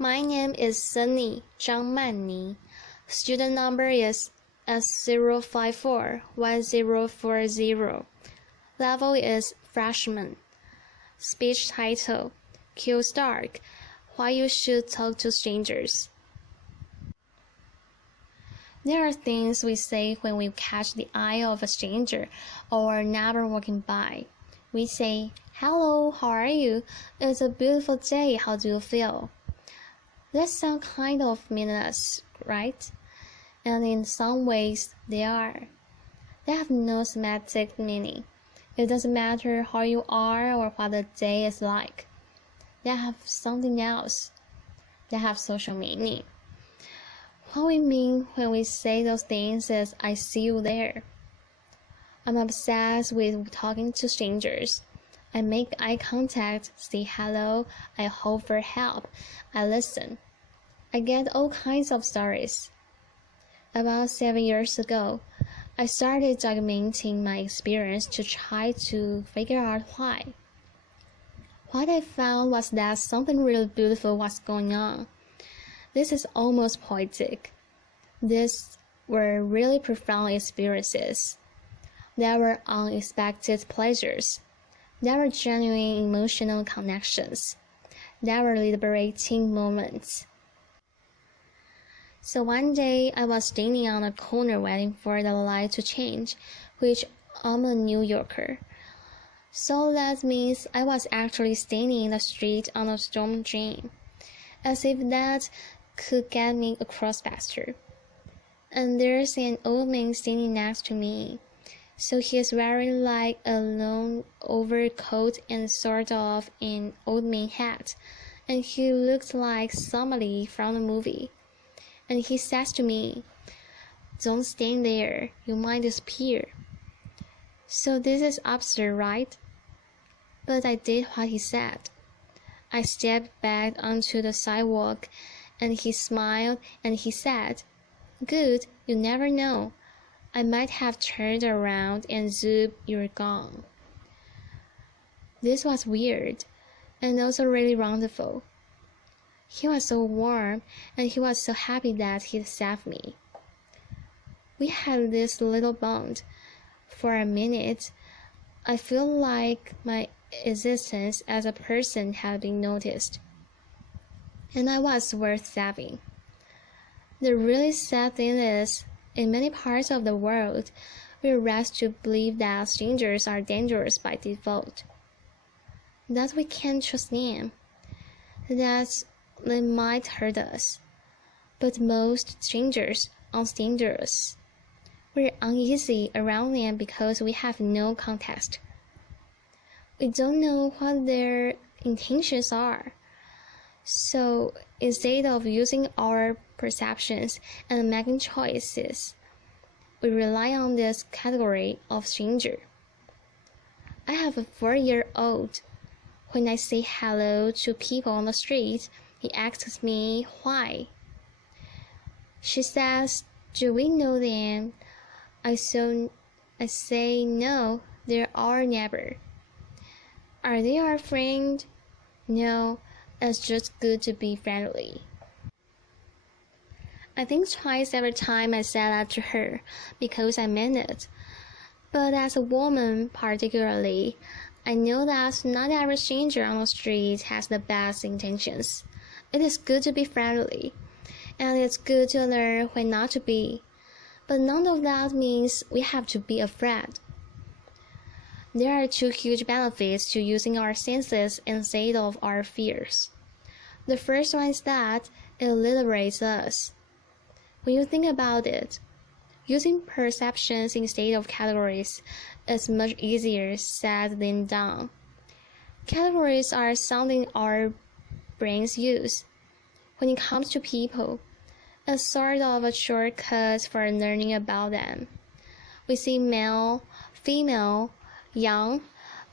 My name is Sunny Zhang Manni. Student number is S0541040. Level is freshman. Speech title: Kills Dark. Why you should talk to strangers. There are things we say when we catch the eye of a stranger or neighbor walking by. We say, "Hello, how are you? It's a beautiful day, how do you feel?" That sounds kind of meaningless, right? And in some ways, they are. They have no semantic meaning. It doesn't matter how you are or what the day is like. They have something else. They have social meaning. What we mean when we say those things is, "I see you there." I'm obsessed with talking to strangers. I make eye contact, say hello, I hope for help, I listen. I get all kinds of stories. About 7 years ago, I started documenting my experience to try to figure out why. What I found was that something really beautiful was going on. This is almost poetic. These were really profound experiences. There were unexpected pleasures. There were genuine emotional connections. There were liberating moments. So one day, I was standing on a corner waiting for the light to change, which I'm a New Yorker. So that means I was actually standing in the street on a storm drain, as if that could get me across faster. And there's an old man standing next to me. So he's wearing like a long overcoat and sort of an old man hat, and he looks like somebody from a movie. And he says to me, "Don't stand there, you might disappear." So this is absurd, right? But I did what he said. I stepped back onto the sidewalk, and he smiled and he said, "Good, you never know. I might have turned around and zoop, you're gone." This was weird, and also really wonderful. He was so warm, and he was so happy that he'd saved me. We had this little bond. For a minute, I feel like my existence as a person had been noticed, and I was worth saving. The really sad thing is, in many parts of the world, we're raised to believe that strangers are dangerous by default, that we can't trust them, that they might hurt us. But most strangers aren't dangerous. We're uneasy around them because we have no context. We don't know what their intentions are. So instead of using our perceptions and making choices, we rely on this category of stranger. I have a 4-year-old. When I say hello to people on the street, he asks me why. She says, "Do we know them?" I say no, they're our neighbor. Are they our friend? No, it's just good to be friendly. I think twice every time I said that to her, because I meant it. But as a woman particularly, I know that not every stranger on the street has the best intentions. It is good to be friendly, and it's good to learn when not to be. But none of that means we have to be afraid. There are 2 huge benefits to using our senses instead of our fears. The first one is that it liberates us. When you think about it, using perceptions instead of categories is much easier said than done. Categories are something our brains use. When it comes to people, it's sort of a shortcut for learning about them. We see male, female, young,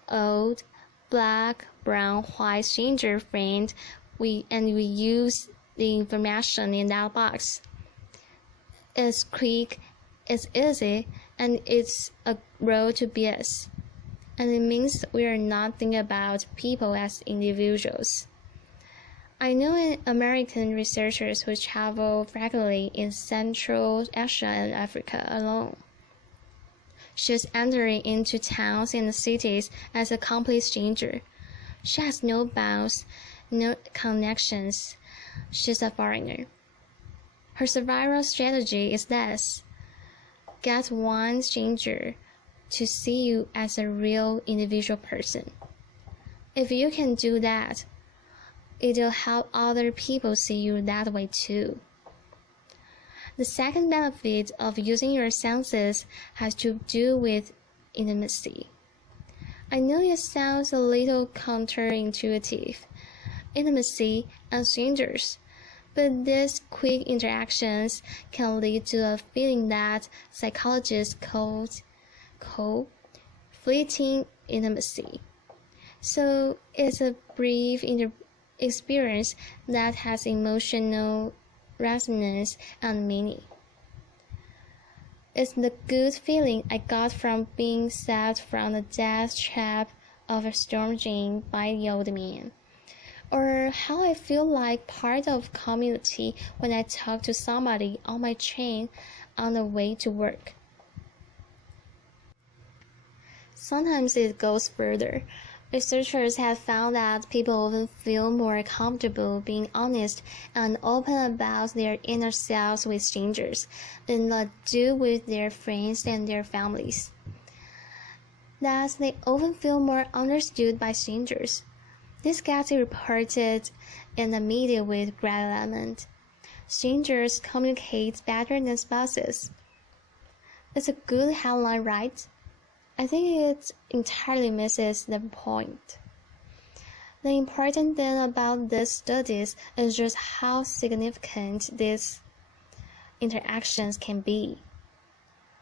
old, black, brown, white, stranger, friend, we use the information in that box. It's quick, it's easy, and it's a road to BS. And it means we are not thinking about people as individuals. I know American researchers who travel frequently in Central Asia and Africa alone. She's entering into towns and cities as a complete stranger. She has no bounds, no connections. She's a foreigner. Her survival strategy is this: get one stranger to see you as a real individual person. If you can do that, it'll help other people see you that way too. The second benefit of using your senses has to do with intimacy. I know it sounds a little counterintuitive, intimacy and strangers, but these quick interactions can lead to a feeling that psychologists call fleeting intimacy. So it's a brief experience that has emotional resonance and meaning. It's the good feeling I got from being saved from the death trap of a storm drain by the old man, or how I feel like part of community when I talk to somebody on my train on the way to work. Sometimes it goes further. Researchers have found that people often feel more comfortable being honest and open about their inner selves with strangers than they do with their friends and their families. That they often feel more understood by strangers. This gets reported in the media with great element. Strangers communicate better than spouses. It's a good headline, right? I think it entirely misses the point. The important thing about these studies is just how significant these interactions can be.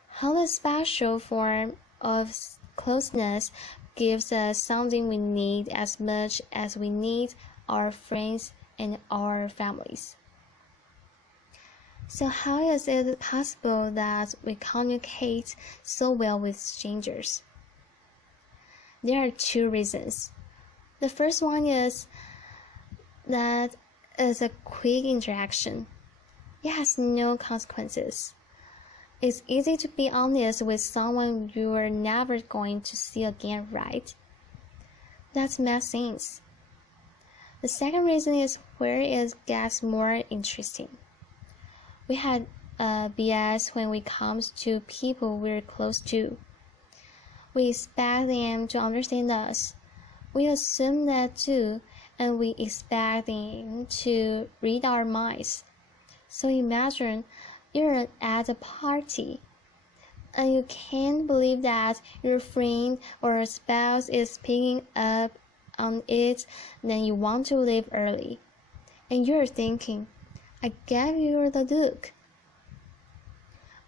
How the special form of closeness gives us something we need as much as we need our friends and our families. So how is it possible that we communicate so well with strangers? There are two reasons. The first one is that it's a quick interaction. It has no consequences. It's easy to be honest with someone you are never going to see again, right? That makes sense. The second reason is where it gets more interesting. We had bias when it comes to people we're close to. We expect them to understand us. We assume that too, and we expect them to read our minds. So imagine you're at a party, and you can't believe that your friend or spouse is picking up on it, then you want to leave early. And you're thinking, I gave you the look.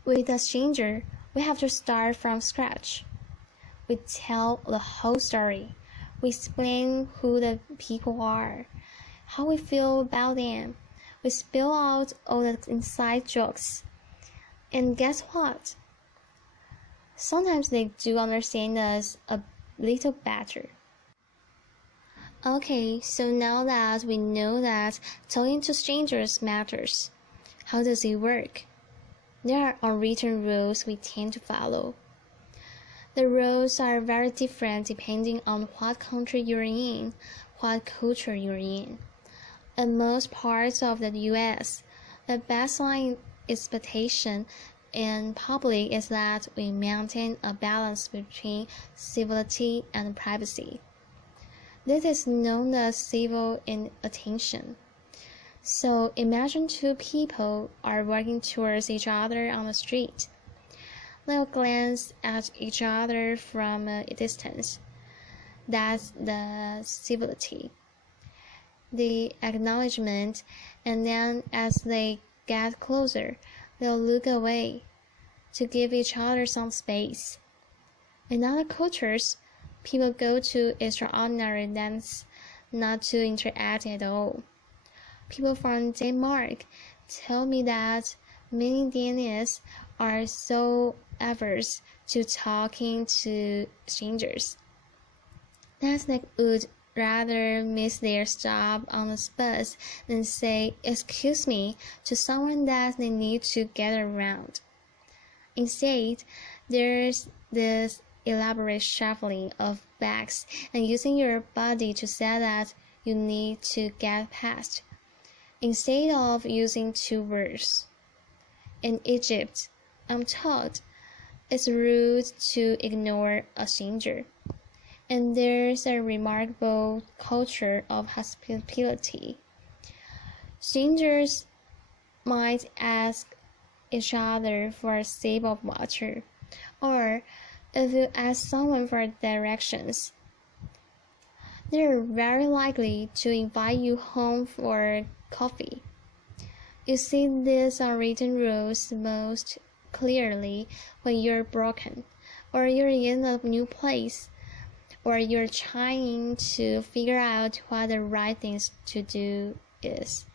With a stranger, we have to start from scratch. We tell the whole story. We explain who the people are, how we feel about them. We spill out all the inside jokes. And guess what? Sometimes they do understand us a little better. Okay, so now that we know that talking to strangers matters, how does it work? There are unwritten rules we tend to follow. The rules are very different depending on what country you're in, what culture you're in. In most parts of the US, the baseline expectation in public is that we maintain a balance between civility and privacy. This is known as civil inattention. So imagine two people are walking towards each other on the street. They'll glance at each other from a distance. That's the civility, the acknowledgement, and then as they get closer, they'll look away to give each other some space. In other cultures, people go to extraordinary lengths not to interact at all. People from Denmark tell me that many Danes are so averse to talking to strangers that they would rather miss their stop on the bus than say "excuse me" to someone that they need to get around. Instead, there's this elaborate shuffling of bags and using your body to say that you need to get past, instead of using two words. In Egypt, I'm told, it's rude to ignore a stranger. And there's a remarkable culture of hospitality. Strangers might ask each other for a sip of water, or if you ask someone for directions, they're very likely to invite you home for coffee. You see these unwritten rules most clearly when you're broken, or you're in a new place, or you're trying to figure out what the right thing to do is.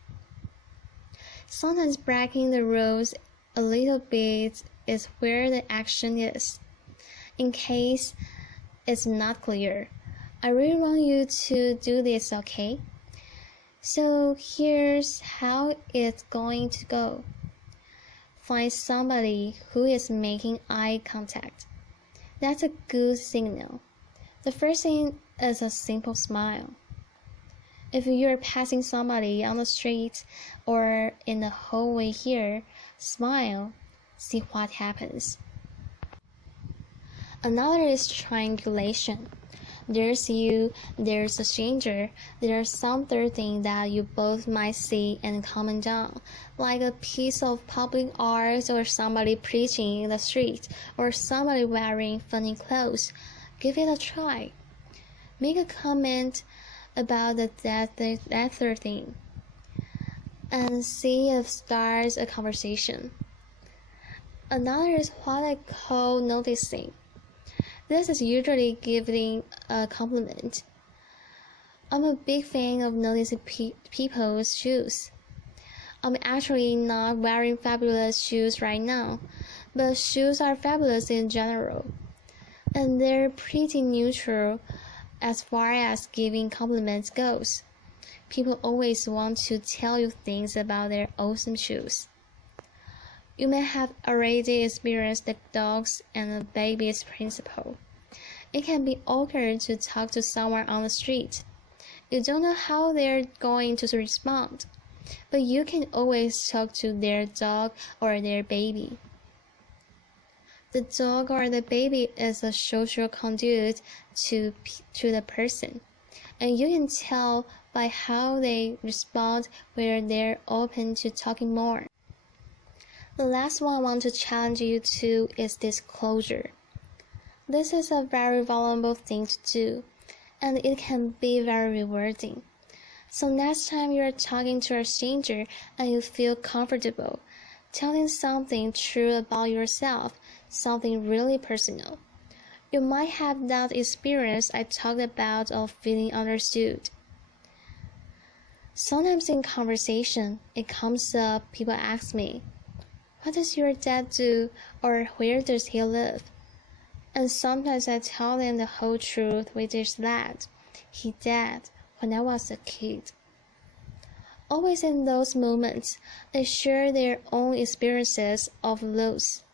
Sometimes breaking the rules a little bit is where the action is. In case it's not clear, I really want you to do this, okay? So here's how it's going to go. Find somebody who is making eye contact. That's a good signal. The first thing is a simple smile. If you're passing somebody on the street or in the hallway here, smile, see what happens. Another is triangulation. There's you, there's a stranger, there's some third thing that you both might see and comment on, like a piece of public art or somebody preaching in the street or somebody wearing funny clothes. Give it a try. Make a comment about that third thing and see if it starts a conversation. Another is what I call noticing. This is usually giving a compliment. I'm a big fan of noticing people's shoes. I'm actually not wearing fabulous shoes right now, but shoes are fabulous in general. And they're pretty neutral as far as giving compliments goes. People always want to tell you things about their awesome shoes. You may have already experienced the dogs and the babies principle. It can be awkward to talk to someone on the street. You don't know how they're going to respond, but you can always talk to their dog or their baby. The dog or the baby is a social conduit to the person, and you can tell by how they respond whether they're open to talking more. The last one I want to challenge you to is disclosure. This is a very vulnerable thing to do, and it can be very rewarding. So next time you're talking to a stranger and you feel comfortable, telling something true about yourself, something really personal. You might have that experience I talked about of feeling understood. Sometimes in conversation, it comes up, people ask me, "What does your dad do?" or "Where does he live?" And sometimes I tell them the whole truth, which is that he died when I was a kid. Always in those moments, they share their own experiences of loss.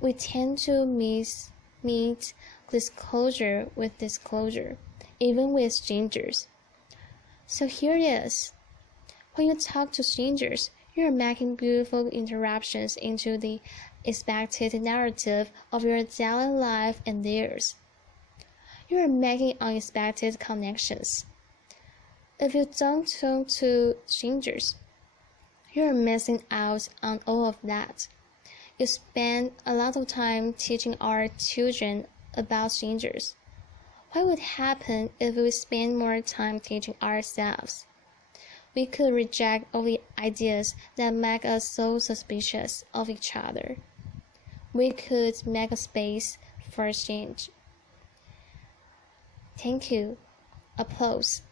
We tend to meet disclosure with disclosure, even with strangers. So here it is. When you talk to strangers, you're making beautiful interruptions into the expected narrative of your daily life and theirs. You are making unexpected connections. If you don't talk to strangers, you are missing out on all of that. You spend a lot of time teaching our children about strangers. What would happen if we spend more time teaching ourselves? We could reject all the ideas that make us so suspicious of each other. We could make a space for change. Thank you. Applause.